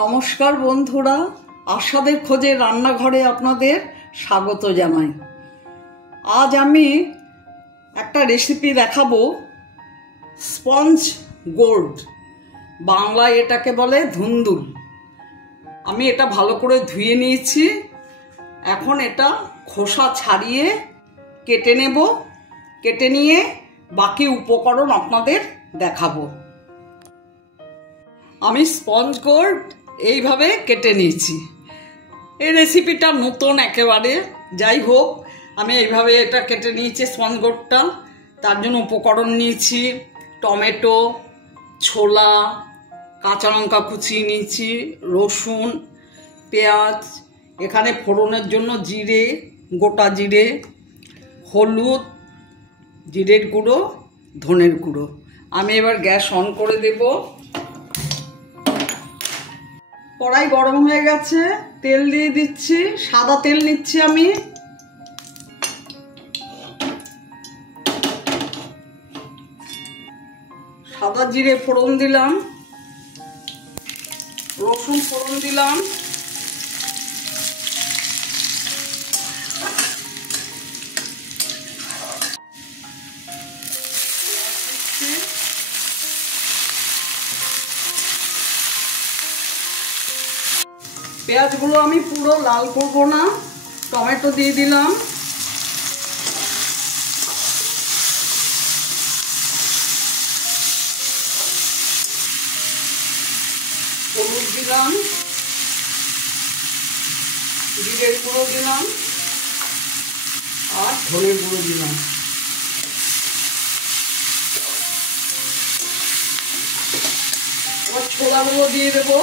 নমস্কার বন্ধুরা, আশাদের খোঁজে রান্নাঘরে আপনাদের স্বাগত জানাই। আজ আমি একটা রেসিপি দেখাবো, স্পঞ্জ গোর্ড। বাংলায় এটাকে বলে ধুন্দুল। আমি এটা ভালো করে ধুয়ে নিয়েছি। এখন এটা খোসা ছাড়িয়ে কেটে নেব। কেটে নিয়ে বাকি উপকরণ আপনাদের দেখাবো। আমি স্পঞ্জ গোর্ড এইভাবে কেটে নিয়েছি। এই রেসিপিটা নতুন একেবারে, যাই হোক আমি এইভাবে এটা কেটে নিয়েছি স্পঞ্জ গোর্ডটা। তার জন্য উপকরণ নিয়েছি টমেটো, ছোলা, কাঁচা লঙ্কা কুচিয়ে নিয়েছি, রসুন, পেঁয়াজ, এখানে ফোড়নের জন্য জিরে, গোটা জিরে, হলুদ, জিরের গুঁড়ো, ধনের গুঁড়ো। আমি এবার গ্যাস অন করে দেব। কড়াই গরম হয়ে গেছে, তেল দিয়ে দিচ্ছি। সাদা তেল নিচ্ছি আমি। সাদা জিরে ফোড়ন দিলাম, রসুন ফোড়ন দিলাম, পেঁয়াজগুলো আমি পুরো লাল করব না। টমেটো দিয়ে দিলাম, হলুদ দিলাম, জিরের গুঁড়ো দিলাম আর ধনের গুঁড়ো দিলাম। এবার ছোলাগুলো দিয়ে দেবো।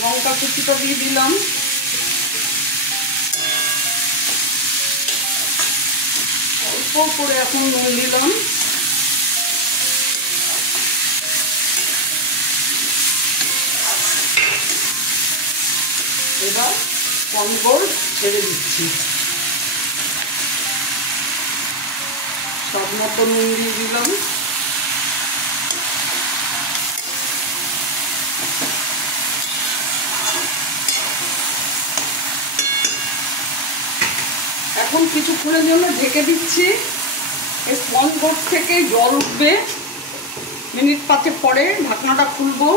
লঙ্কা কুচিটা দিয়ে দিলাম। অল্প করে এখন নুন দিলাম। এবার স্পঞ্জ গোর্ড ছেড়ে দিচ্ছি। স্বাদ মতো নুন দিয়ে দিলাম। এখন কিছুক্ষণের জন্য ঢেকে দিচ্ছি। এই স্পঞ্জ গোর্ড থেকে জল উঠবে। মিনিট 5 পরে ঢাকনাটা খুলবো।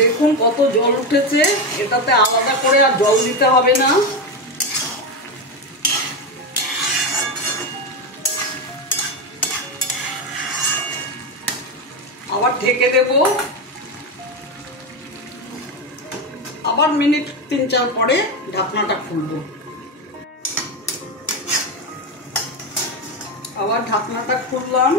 দেখুন কত জল উঠেছে। এটাতে আলাদা করে আর জল দিতে হবে না। আবার ঢেকে দেব। আবার মিনিট 3-4 পরে ঢাকনাটা খুলবো। আবার ঢাকনাটা খুললাম।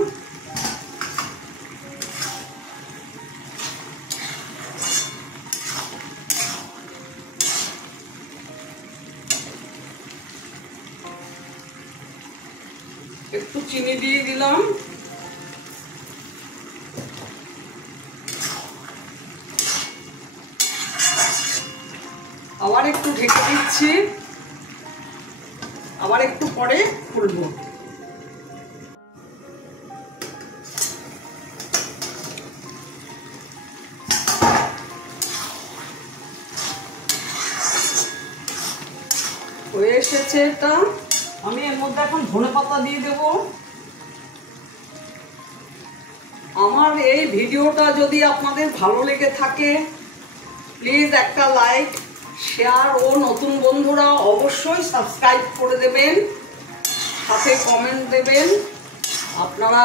একটু চিনি দিয়ে দিলাম। আবার একটু ঢেকে দিচ্ছি। আবার একটু পরে খুলবো। হয়ে এসেছে এটা। আমি এর মধ্যে এখন ধনেপাতা দিয়ে দেব। আমার এই ভিডিওটা যদি আপনাদের ভালো লেগে থাকে, প্লিজ একটা লাইক, শেয়ার ও নতুন বন্ধুরা অবশ্যই সাবস্ক্রাইব করে দেবেন, সাথে কমেন্ট দেবেন। আপনারা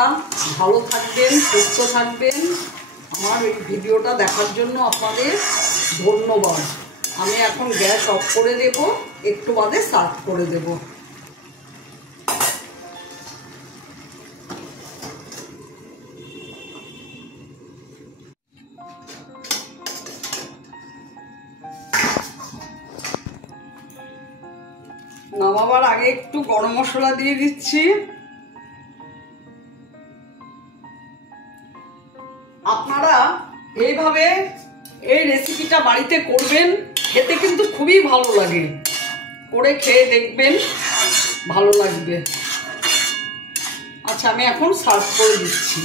ভালো থাকবেন, সুস্থ থাকবেন। আমার এই ভিডিওটা দেখার জন্য আপনাদের ধন্যবাদ। আমি এখন গ্যাস অফ করে দেব, একটু বাদে সার্ভ করে দেব। নামাবার আগে একটু গরম মশলা দিয়ে দিচ্ছি। আপনারা এইভাবে এই রেসিপিটা বাড়িতে করবেন, খেতে কিন্তু খুবই ভালো লাগে। করে খেয়ে দেখবেন, ভালো লাগবে। আচ্ছা, আমি এখন সার্ভ করে দিচ্ছি।